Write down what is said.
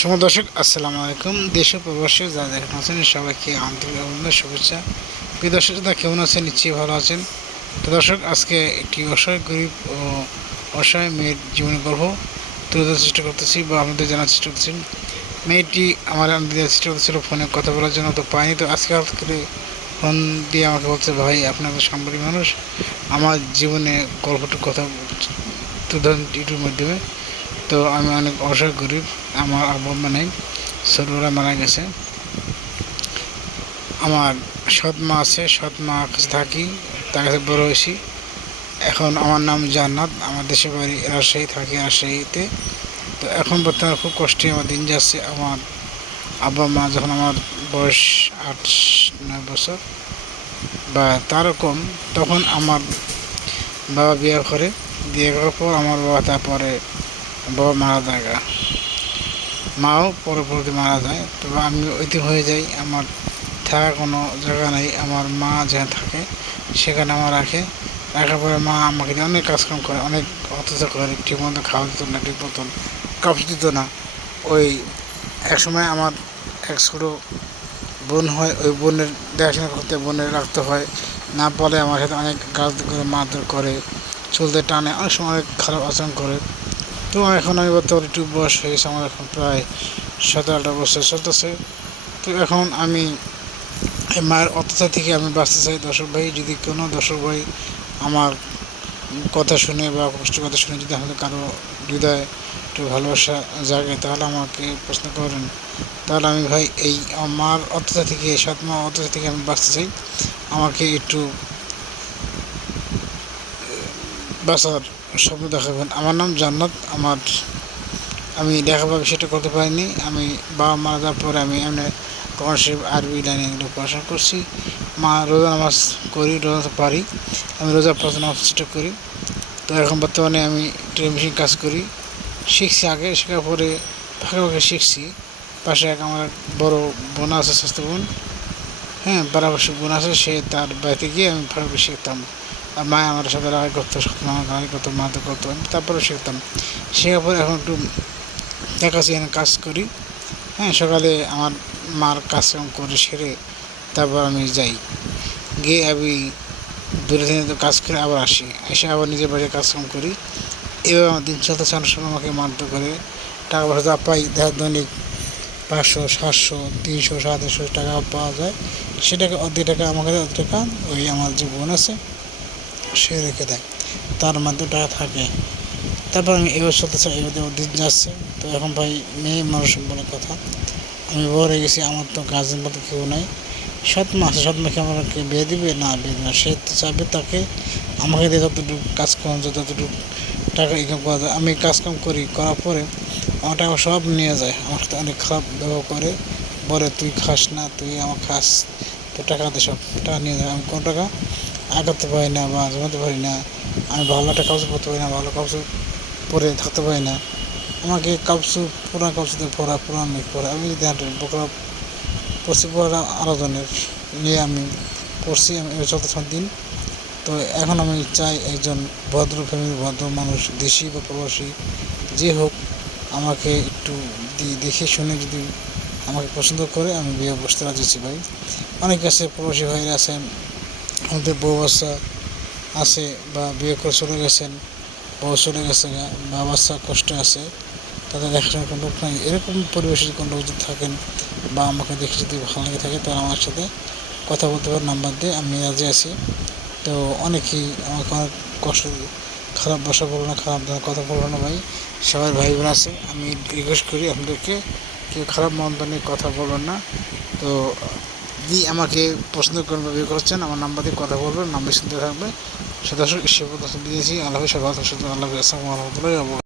সময় দর্শক, আসসালামু আলাইকুম। দেশ ও প্রবাসী যারা দেখেন আছেন, সবাইকে আন্তরিক অভিনন্দন, শুভেচ্ছা। প্রিয় দর্শক কেমন আছেন? নিশ্চয়ই ভালো আছেন। তো দর্শক, আজকে একটি অসহায়, গরিব ও অসহায় মেয়ের জীবনের গল্প তুলে ধরার চেষ্টা করতেছি বা আমাদের জানার চেষ্টা করতেছি। মেয়েটি আমার দেওয়ার চেষ্টা করতেছিল, ফোনে কথা বলার জন্য তো পাইনি। তো আজকে হঠাৎ করে ফোন দিয়ে আমাকে বলছে, ভাই আপনার সাংবাদিক মানুষ। আমার জীবনে গল্পটার কথা তুলে ধরেন ইউটিউবের মাধ্যমে। তো আমি অনেক অসহায় গরিব, আমার আব্বা নেই, ছোটরা মারা গেছে। আমার সৎ মা আছে, সৎ মা কাছে থাকি, তার কাছে বড় হয়েছি। এখন আমার নাম জান্নাত, আমার দেশের বাড়ি রাজশাহী, থাকি রাজশাহীতে। তো এখন বর্তমানে খুব কষ্টে আমার দিন যাচ্ছে। আমার আব্বা মা যখন আমার বয়স আট, নয় বছর বা তারও কম, তখন আমার বাবা বিয়ে করে। বিয়ে করার পর আমার বাবা তারপরে বাবা মারা যায় গা। মাও পরবর্তী মারা যায়, তবে আমি ঐতি হয়ে যাই, আমার থাকা কোনো জায়গা নেই, আমার মা যেখানে থাকে সেখানে আমার রাখে। রাখার পরে মা আমাকে দিয়ে অনেক কাজকাম করে, অনেক অত্যাচার করে, ঠিক মতো খাওয়া দিত না, ঠিক মতন কাপড় দিত না। ওই একসময় আমার এক ছোটো বোন হয়, ওই বোনের দেখাশোনা করতে বোনের রাখতে হয়। না বলে আমার সাথে অনেক গাছ করে মারধর করে, চলতে টানে, অনেক সময় খারাপ আচরণ করে। তো এখন আমি বর্তমানে একটু বয়স হয়ে গেছে, আমার এখন প্রায় সতেরো আঠারো বছর চলতেছে। তো এখন আমি মায়ের অত্যাচার থেকে আমি বাঁচতে চাই। দর্শক ভাই, যদি কোনো দর্শক ভাই আমার কথা শুনে বা কষ্ট কথা শুনে যদি আমাদের কারও হৃদয়ে একটু ভালোবাসা জাগে, তাহলে আমাকে প্রশ্ন করেন। তাহলে আমি ভাই, এই আমার অত্যাচার থেকে, সাত মা অত্যাচার থেকে আমি বাঁচতে চাই। আমাকে একটু বাঁচার স্বপ্ন দেখাবেন। আমার নাম জান্নাত, আমার আমি লেখাপড়া সেটা করতে পারিনি। আমি বাবা মারা যাওয়ার পরে আমি এমনি কমার্শিপ আরবি লাইনে এগুলো পড়াশোনা করছি। মা রোজা নামাজ করি, রোজা পারি। আমি রোজা পড়াশোনা নামাজ সেটা করি। তো এখন বর্তমানে আমি ট্রেন মেশিন কাজ করি। শিখছি আগে, শেখার পরে ফাঁকে ফাঁকে শিখছি। পাশে এক আমার বড় বোন আছে স্বাস্থ্য বোন হ্যাঁ পারাপাশি বোন আছে, সে তার বাড়িতে গিয়ে আমি ফাঁকে শিখতাম। মা আমার সাথে রাগ করতো মা গাড়ি করতো, মা তো করতো তারপরে শিখতাম। শেখার পরে এখন একটু দেখা এখানে কাজ করি। হ্যাঁ সকালে আমার মার কাজ করে সেরে তারপর আমি যাই। গিয়ে আমি দূরে থেকে তো কাজ করে আবার আসি। এসে আবার নিজের বাড়িতে কাজকাম করি। এভাবে আমার দিন চলতে অনেক সময় আমাকে মারধর করে। টাকা পয়সা যা পাই, দেখা দৈনিক পাঁচশো, সাতশো, তিনশো সাতশো টাকা পাওয়া যায়। সেটাকে অর্ধেক টাকা আমাকে অর্ধেক টাকা ওই আমার যে বোন আছে। সে রেখে দেয়। তার মধ্যে টাকা থাকে। তারপর আমি এবার চাই এবার দিন যাচ্ছে। তো এখন ভাই মেয়ে মানুষ বলে কথা। আমি বড় হয়ে গেছি, আমার তো গার্জেন বলতে কেউ নাই। সৎ মা সৎ মাকে আমাকে বিয়ে দিবে? না, বিয়ে দিবে সে তো চাইবে তাকে, আমাকে দিয়ে যতটুকু কাজ করা যায় ততটুকু টাকা ইনকাম করা যায়, আমি কাজকাম করি, করার পরে আমার টাকা সব নিয়ে যায়। আমার সাথে অনেক খারাপ ব্যবহার করে। বলে, তুই খাস না, তুই আমার খাস। তো টাকা দে সব, টাকা নিয়ে আমি কোনো টাকা আগাতে পারি না বা জমাতে পারি না। আমি ভালো একটা কাপড় পরতে পারি না, ভালো কাপড় পরে থাকতে পারি না। আমাকে কাপসু পুরা কাপসুতে পরা, পুরান মেঘ পরা, আমি যদি বোকরা পড়ছি পড়া আরও জনের নিয়ে আমি পড়ছি আমি চলতেছে দিন। তো এখন আমি চাই একজন ভদ্র ফ্যামিলির ভদ্র মানুষ, দেশি বা প্রবাসী, যে হোক আমাকে একটু দেখে শুনে যদি আমাকে পছন্দ করে, আমি বিয়ে বসতে রাজি ভাই। অনেক আছে প্রবাসী ভাইরা আছেন, আমাদের বউ বাচ্চা আছে বা বিয়ে করে চলে গেছেন, বউ চলে গেছে বা বাচ্চা কষ্ট আছে, তাদের দেখাশোনার কোনো লোক নাই। এরকম পরিবেশে কোনো লোক যদি থাকেন বা আমাকে দেখে যদি ভালো লাগে থাকে, তাহলে আমার সাথে কথা বলতে পারে নাম্বার দিয়ে, আমি রাজি আছি। তো অনেকেই আমাকে অনেক কষ্ট খারাপ ভাষা বলব না, খারাপ কথা বলব না ভাই, সবাই ভাই বোন আছে, আমি রিকোয়েস্ট করি আপনাদেরকে কেউ খারাপ মন্দ নিয়ে কথা বলবেন না। তো যদি আমাকে পছন্দ করবে বিয়ে করছেন, আমার নাম্বার দিয়ে কথা বলবেন, নাম্বার শুনতে থাকবে সদস্য ঈশ্বর দিয়েছি। আল্লাহ সবাই আল্লাহ আসসালামু আলহামদুলিল্লাহ